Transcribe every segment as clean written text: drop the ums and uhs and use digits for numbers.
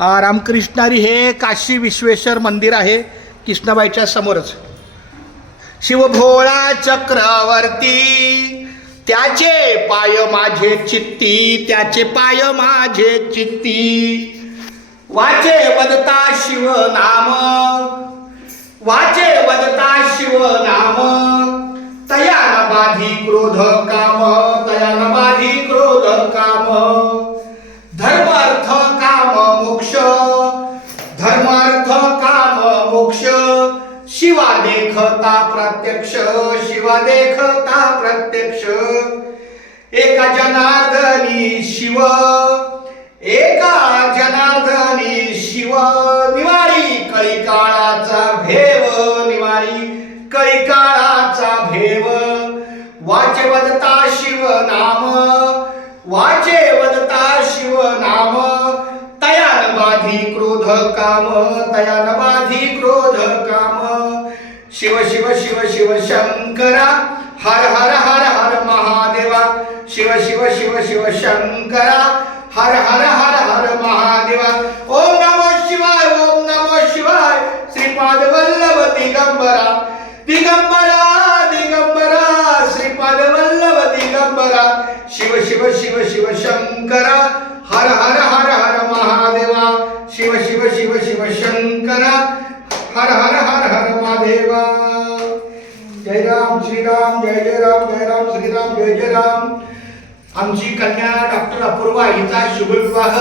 रामकृष्णारी हे काशी विश्वेश्वर मंदिर आहे कृष्णाबाईच्या समोरच. शिवभोळा चक्रवर्ती त्याचे पाय माझे चित्ती, त्याचे पाय माझे चित्ती. वाचे वदता शिव नाम, वाचे वदता शिव नाम. तया न बाधी क्रोध काम, तया न बाधी क्रोध काम. धर्म अर्थ काम मोक्ष, धर्म अर्थ काम मोक्ष. शिवा देखता प्रत्यक्ष, शिवा देखता प्रत्यक्ष. एका जनार्दनी शिव, एका जनार्दनी शिव. निवारी कळी काळाचा भेव, निवारी कळी काळाचा भेव. वाचे वदता शिव नाम, वाचे वदता शिव नाम. तया न बाधी क्रोध काम, तया न बाधी क्रोध काम. शिव शिव शिव शिव शंकरा, हर हर हर हर महादेवा. शिव शिव शिव शिव शंकरा, हर हर हर हर महादेवा. ओम नमो शिवाय, ओम नमो शिवाय. श्रीपाद वल्लभ दिगंबरा, दिगंबरा दिगंबरा. श्रीपाद वल्लभ दिगंबरा. शिव शिव शिव शिव शंकरा, हर हर हर हर महादेवा. शिव शिव शिव शिव शंकरा, हर हर हर हर महादेवा. जय राम श्रीराम, जय जय राम, जय राम श्रीराम, जय जय राम. आमची कन्या डॉक्टर अपूर्वा हिचा शुभविवाह,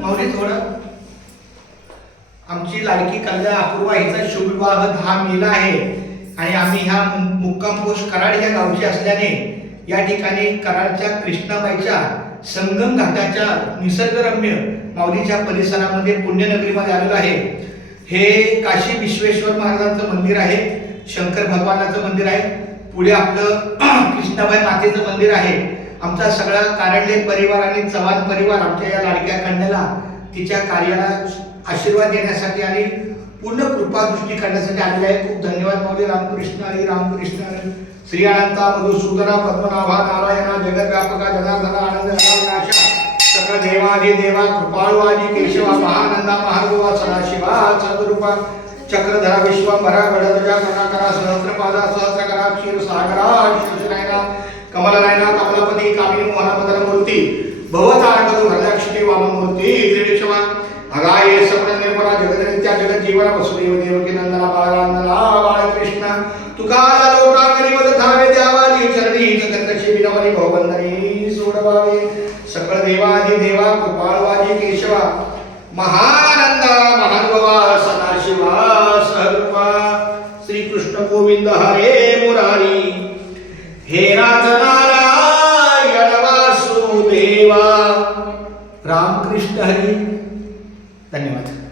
माऊली थोडं. आमची लाडकी कन्या अपूर्वा हिचा शुभविवाह 10 मेला आहे आणि आम्ही ह्या मुक्काम पोस्ट कराड या गावचे असल्याने या ठिकाणी कराडच्या कृष्णाबाईच्या संगम घाटाच्या निसर्गरम्य माऊलीच्या परिसरामध्ये पुण्यनगरीमध्ये आलेलो आहे. हे काशी विश्वेश्वर महाराजांचं मंदिर आहे, शंकर भगवानाचं मंदिर आहे. पुढे आपलं कृष्णाबाई मातेचं मंदिर आहे. आमचा सगळा कारंडे परिवार आणि चव्हाण परिवार आमच्या या लाडक्या कन्याला तिच्या कार्याला आशीर्वाद देण्यासाठी आणि पूर्ण कृपादृष्टी करण्यासाठी आलेले आहे. खूप धन्यवाद माऊली. रामकृष्ण हरी, रामकृष्ण हरी. श्री अनंता मधुसूदना पद्मनाभा नारायणा जगद्व्यापका जनार्दना आनंद विनाशा सकळ देवाधिदेवा कृपाळू आदि केशवा महानंदा महागोवा सदाशिवा सद्रूपा चक्रधरा विश्वंभरा गडध्वजा करुणाकरा सहस्रपादा सहस्रकरा क्षीरसागरा शिवशयना कमलनयना कमलपती कामिनी मोहना मदन मूर्ती भवतारकतु हृदयाक्षिते वाममूर्ती त्रिविक्षमा अगाये सपन निर्मला जगदनित्या जगज्जीवना वसुदेव देवकी नंदना बाळानंदना बाळकृष्ण तुकाला लोटांगणी वदधावे द्यावाली चरणी जगतशी विनवनी भवबंधनी सोडवावे. सकळ देवाधिदेवा कृपाळवाजी केशवा महानंदा महानुभवा सदाशिवा सहरूपा. श्री कृष्ण गोविंद हरे मुरारी, हे नाथ नारायण वासुदेवा. रामकृष्ण हरी. धन्यवाद.